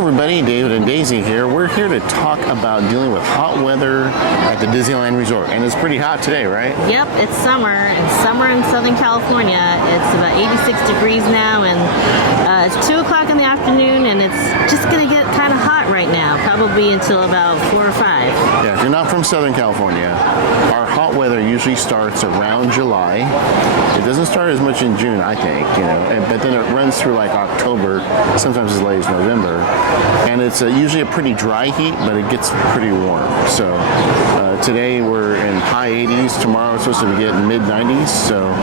everybody, David and Daisy here. We're here to talk about dealing with hot weather at the Disneyland Resort. And it's pretty hot today, right? Yep, it's summer. It's summer in Southern California. It's about 86 degrees now, and it's 2 o'clock in the afternoon, and it's just going to get kind of hot right now, probably until about 4 or 5. Yeah, if you're not from Southern California, our hot weather usually starts around July. It doesn't start as much in June, I think, but then it runs through like October, sometimes as late as November. And it's usually a pretty dry heat, but it gets pretty warm. So today we're in high 80s. Tomorrow it's supposed to be getting mid 90s. So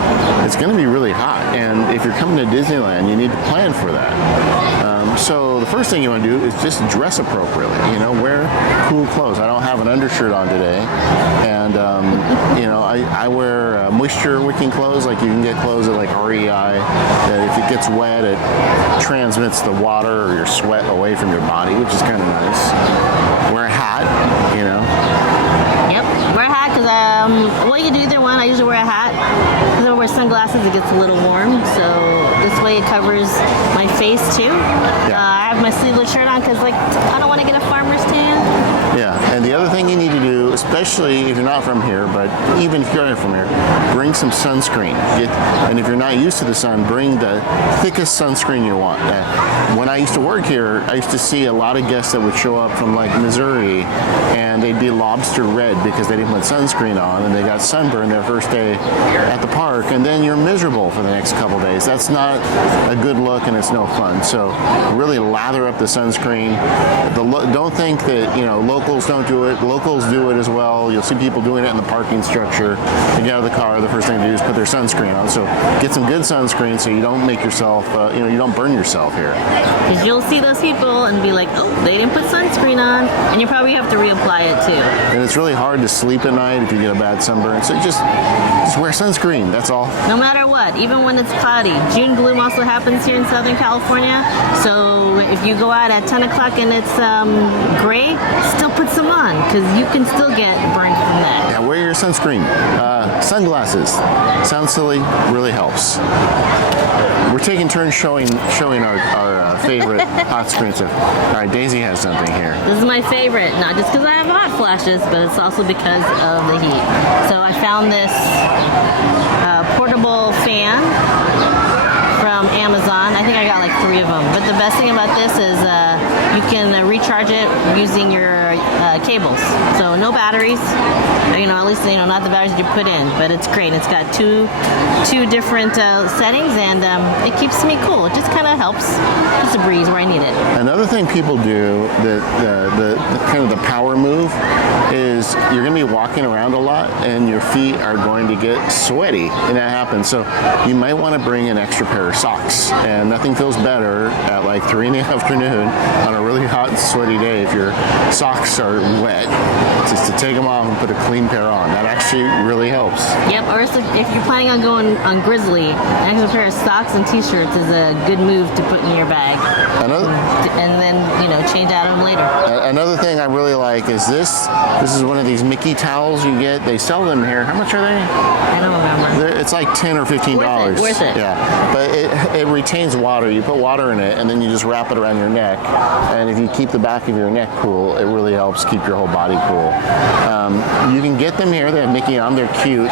it's going to be really hot. And if you're coming to Disneyland, you need to plan for that. So the first thing you want to do is just dress appropriately. Wear cool clothes. I don't have an undershirt on today, and I wear moisture wicking clothes. Like you can get clothes at like REI that if it gets wet, it transmits the water or your sweat away from your body, which is kind of nice. Wear a hat. Yep, wear a hat because well, you can do either one. I usually wear a hat because I wear sunglasses. It gets a little warm, so this way it covers my face too. Yeah. I have my sleeveless shirt on because I don't want to get a farmer's tan. Yeah, and the other thing you need to do, especially if you're not from here, but even if you're from here, bring some sunscreen. And if you're not used to the sun, bring the thickest sunscreen you want. When I used to work here, I used to see a lot of guests that would show up from like Missouri, and they'd be lobster red because they didn't put sunscreen on, and they got sunburned their first day at the park, and then you're miserable for the next couple days. That's not a good look, and it's no fun. So really lather up the sunscreen. Don't think that locals don't do it. Locals do it as well. You'll see people doing it in the parking structure. You get out of the car, the first thing to do is put their sunscreen on. So get some good sunscreen so you don't make yourself, you don't burn yourself here. Because you'll see those people and be like, oh, they didn't put sunscreen on, and you probably have to reapply it too. And it's really hard to sleep at night if you get a bad sunburn. So just wear sunscreen. That's all. No matter what, even when it's cloudy. June gloom also happens here in Southern California. So if you go out at 10 o'clock and it's gray, still put some on because you can still get burned from that. Yeah, wear your sunscreen. Sunglasses. Sounds silly, really helps. We're taking turns showing our favorite hot screen stuff. All right, Daisy has something here. This is my favorite, not just because I have hot flashes, but it's also because of the heat. So I found this portable fan from Amazon. I think I got like 3 of them. But the best thing about this is you can recharge it using your cables. So no batteries. At least not the batteries that you put in, but it's great. It's got two different settings, and it keeps me cool. It just kind of helps. It's a breeze where I need it. Another thing people do, the kind of the power move, is you're going to be walking around a lot, and your feet are going to get sweaty, and that happens. So you might want to bring an extra pair of socks, and nothing feels better at like 3 in the afternoon on a really hot and sweaty day if your socks are wet, just to take them off and put a clean pair on. That actually really helps. Yep, or if you're planning on going on Grizzly, an extra pair of socks and t-shirts is a good move to put in your bag. And then change out of them later. Another thing I really like is this is one of these Mickey towels you get. They sell them here. How much are they? I don't remember. It's like $10 or $15. Worth it. Yeah, but it retains water. You put water in it, and then you just wrap it around your neck. And if you keep the back of your neck cool, it really helps keep your whole body cool. You can get them here. They have Mickey on. They're cute.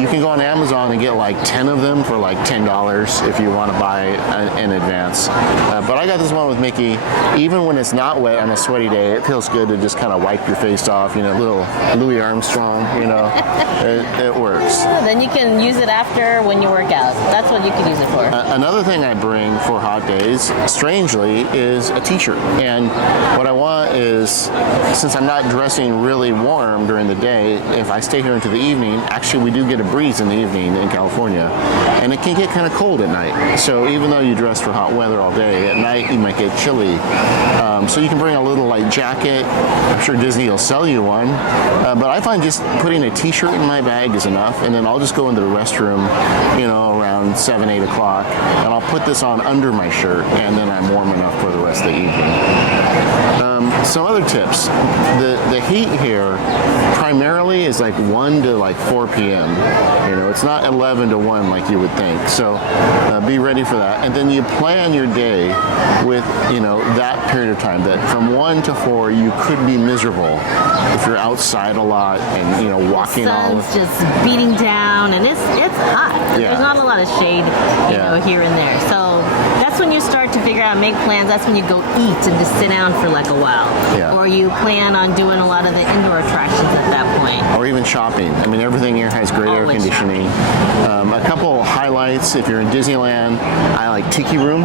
You can go on Amazon and get like 10 of them for like $10 if you want to buy in advance. But I got this one with Mickey. Even when it's not wet on a sweaty day, it feels good to just kind of wipe your face off. Little Louis Armstrong. It works. Then you can use it after when you work out. That's what you can use it for. Another thing I bring for hot days, strangely, is a t-shirt. And what I want is, since I'm not dressing really warm during the day, if I stay here into the evening, actually we do get a breeze in the evening in California, and it can get kind of cold at night. So even though you dress for hot weather all day, at night you might get chilly. So you can bring a little light jacket. I'm sure Disney will sell you one. But I find just putting a t-shirt in my bag is enough, and then I'll just go into the restroom, around 7, 8 o'clock, and I'll put this on under my shirt, and then I'm warm enough for the rest of the evening. Some other tips. The heat here primarily is like 1 to like 4 p.m. You know, it's not 11 to 1 like you would think. So be ready for that. And then you plan your day with, you know, that period of time, that from 1 to 4 you could be miserable if you're outside a lot and, you know, walking all Sun's just beating down, and it's hot. Yeah. There's not a lot of shade, you know, here and there. So that's when you start to figure out, make plans. That's when you go eat and just sit down for like a while. Yeah. Or you plan on doing a lot of the indoor attractions at that point. or even shopping. I mean, everything here has great air Always conditioning. A couple highlights, if you're in Disneyland, I like Tiki Room.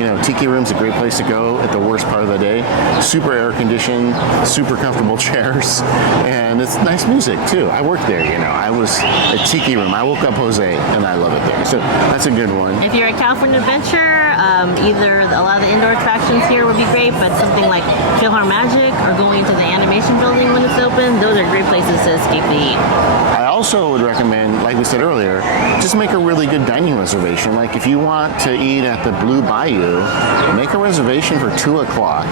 You know, Tiki Room's a great place to go at the worst part of the day. Super air conditioned, super comfortable chairs, and it's nice music too. I worked there, you know. I was at Tiki Room. I woke up Jose, and I love it there. So that's a good one. If you're at California Adventure, either a lot of the indoor attractions here would be great, but something like Philhar Magic or going to the animation building when it's open, those are great places to escape the heat. I also would recommend, like we said earlier, just make a really good dining reservation. Like if you want to eat at the Blue Bayou, make a reservation for 2 o'clock.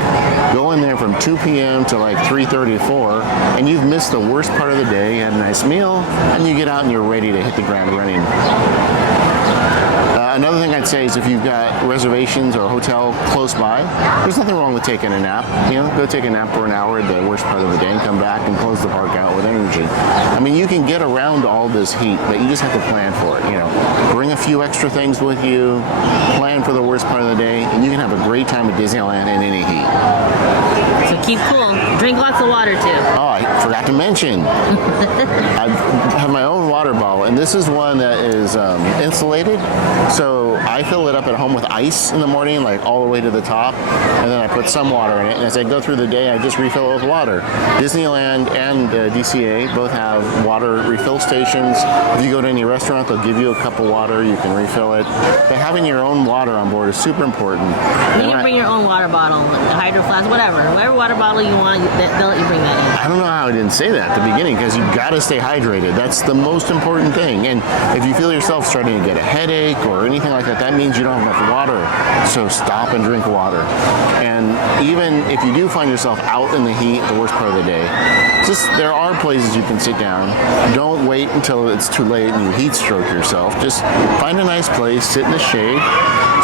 Go in there from 2 p.m. to like 3:30, 4, and you've missed the worst part of the day. You had a nice meal, and you get out and you're ready to hit the ground running. Another thing I'd say is if you've got reservations or a hotel close by, there's nothing wrong with taking a nap. You know, go take a nap for an hour at the worst part of the day and come back and close the park out with energy. I mean, you can get around all this heat, but you just have to plan for it. You know, bring a few extra things with you, plan for the worst part of the day, and you can have a great time at Disneyland in any heat. So keep cool. Drink lots of water too. Oh, I forgot to mention, I have my own water bottle, and this is one that is insulated. So I fill it up at home with ice in the morning, like all the way to the top, and then I put some water in it. And as I go through the day, I just refill it with water. Disneyland and DCA both have water refill stations. If you go to any restaurant, they'll give you a cup of water. You can refill it. But having your own water on board is super important. You can bring your own water bottle, a hydro flask, whatever water bottle you want, they'll let you bring that in. I don't know how I didn't say that at the beginning, because you got to stay hydrated. That's the most important thing. And if you feel yourself starting to get a headache or anything like that, that means you don't have enough water. So stop and drink water. And even if you do find yourself out in the heat, the worst part of the day, just there are places you can sit down. Don't wait until it's too late and you heat stroke yourself. Just find a nice place, sit in the shade.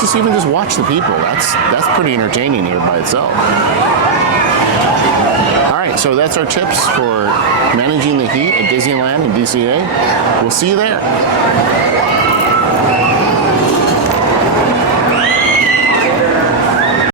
Just watch the people. That's pretty entertaining here by itself. All right, so that's our tips for managing the heat at Disneyland and DCA. We'll see you there.